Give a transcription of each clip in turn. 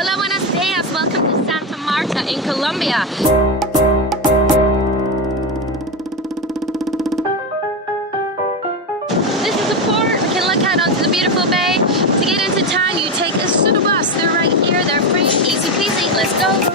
Hola, buenos dias. Welcome to Santa Marta in Colombia. This is the port. We can look out onto the beautiful bay. To get into town, you take a super bus. They're right here. They're free. Easy peasy. Let's go.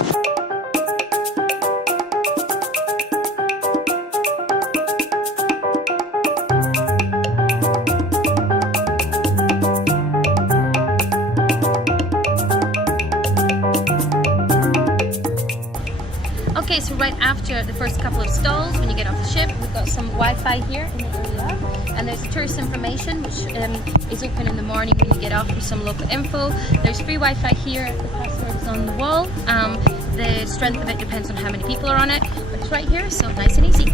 Okay, so right after the first couple of stalls, when you get off the ship, we've got some Wi-Fi here in the area, and there's tourist information which is open in the morning when you get off with some local info. There's free Wi-Fi here, the password is on the wall. The strength of it depends on how many people are on it, but it's right here, so nice and easy.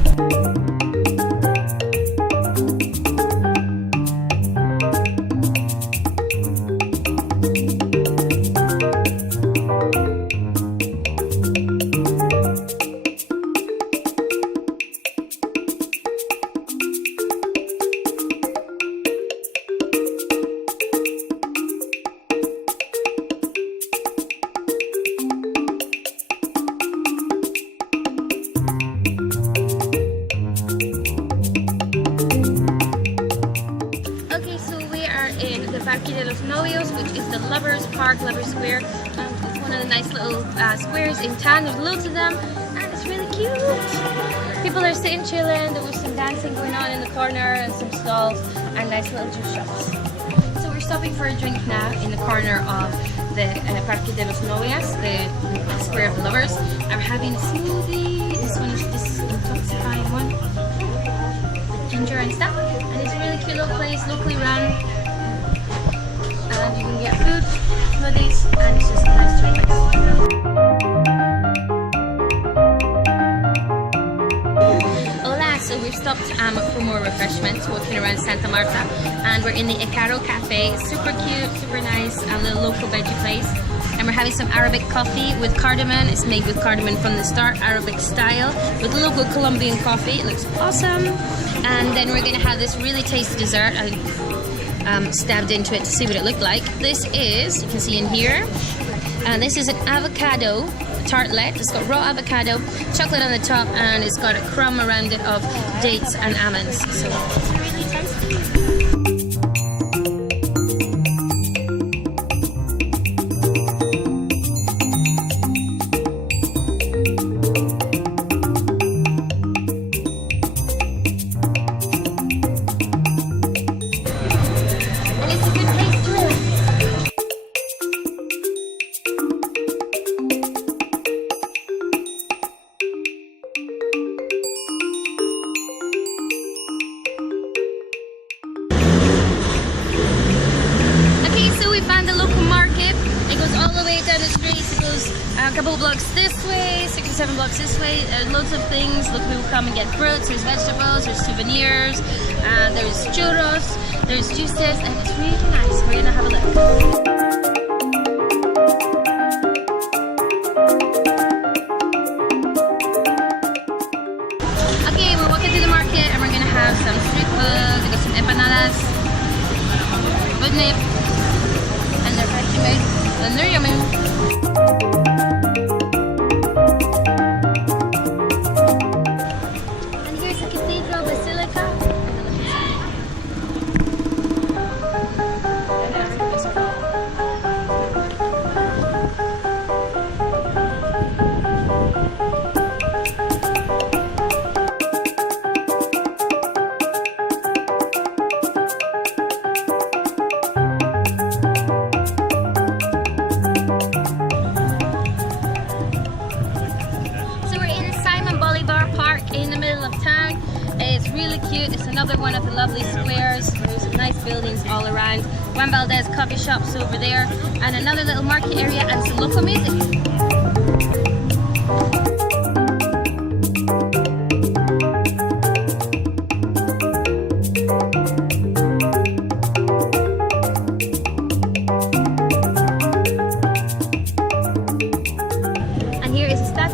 Parque de los Novios, which is the Lovers Park, Lovers Square. It's one of the nice little squares in town. There's loads of them and it's really cute. People are sitting chilling. There was some dancing going on in the corner and some stalls and nice little juice shops. So we're stopping for a drink now in the corner of the Parque de los Novios, the Square of the Lovers. I'm having a smoothie. This one is this intoxifying one with ginger and stuff. And it's a really cute little place, locally run. And you can get food, smoothies, and it's just a nice drink. Hola, so we've stopped for more refreshments walking around Santa Marta, and we're in the Icaro Cafe. It's super cute, super nice, a little local veggie place. And we're having some Arabic coffee with cardamom. It's made with cardamom from the start, Arabic style, with local Colombian coffee. It looks awesome. And then we're gonna have this really tasty dessert. I stabbed into it to see what it looked like. This is, you can see in here, and this is an avocado tartlet. It's got raw avocado, chocolate on the top, and it's got a crumb around it of dates and almonds. So it's really tasty. A couple of blocks this way, 6 or 7 blocks this way. There's loads of things. Local people come and get fruits, there's vegetables, there's souvenirs, there's churros, there's juices, and it's really nice. We're gonna have a look. Okay, we're walking through the market and we're gonna have some street food. We got some empanadas, good nip, and they're freshly made, and they're yummy. Bolivar Park in the middle of town. It's really cute. It's another one of the lovely squares. There's nice buildings all around. Juan Valdez coffee shops over there, and another little market area and some local music.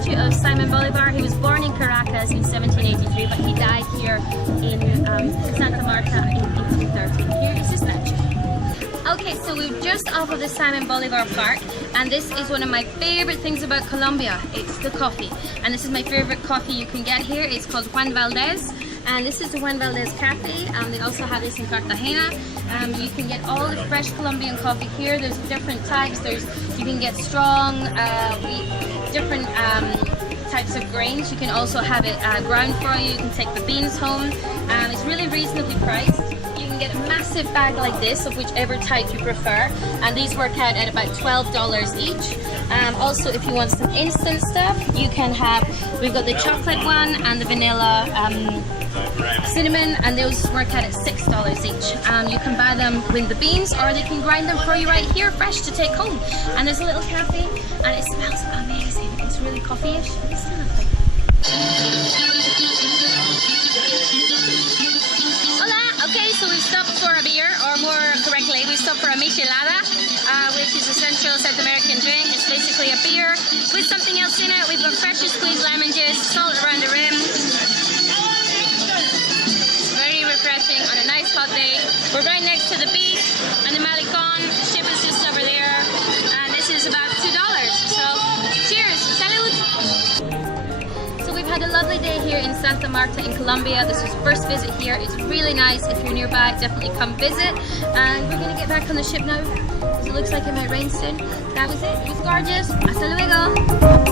Of Simon Bolivar. He was born in Caracas in 1783, but he died here in Santa Marta in 1813. Here is his statue. Okay, so we're just off of the Simon Bolivar Park, And this is one of my favorite things about Colombia. It's the coffee. And this is my favorite coffee you can get here. It's called Juan Valdez. And this is the Juan Valdez Cafe. They also have this in Cartagena. You can get all the fresh Colombian coffee here. There's different types. You can get strong, different types of grains. You can also have it ground for you. You can take the beans home. It's really reasonably priced. You can get a massive bag like this of whichever type you prefer, and these work out at about $12 each. Also, if you want some instant stuff, you can have, we've got the chocolate one and the vanilla cinnamon, and those work out at $6 each. You can buy them with the beans, or they can grind them for you right here fresh to take home. And there's a little cafe, and it smells amazing. It's really coffee-ish. It's lovely. Okay, so we stopped for a beer, or more correctly, we stopped for a michelada, which is a central South American drink. It's basically a beer with something else in it. We've got freshly squeezed lemon juice, salt around the rim. It's very refreshing on a nice hot day. We're right next to the beach and the malicon. The ship is just over there, and this is about $2. So, cheers! Salud! We've had a lovely day here in Santa Marta in Colombia. This is first visit here. It's really nice. If you're nearby, definitely come visit. And we're gonna get back on the ship now, because it looks like it might rain soon. That was it. It was gorgeous. Hasta luego.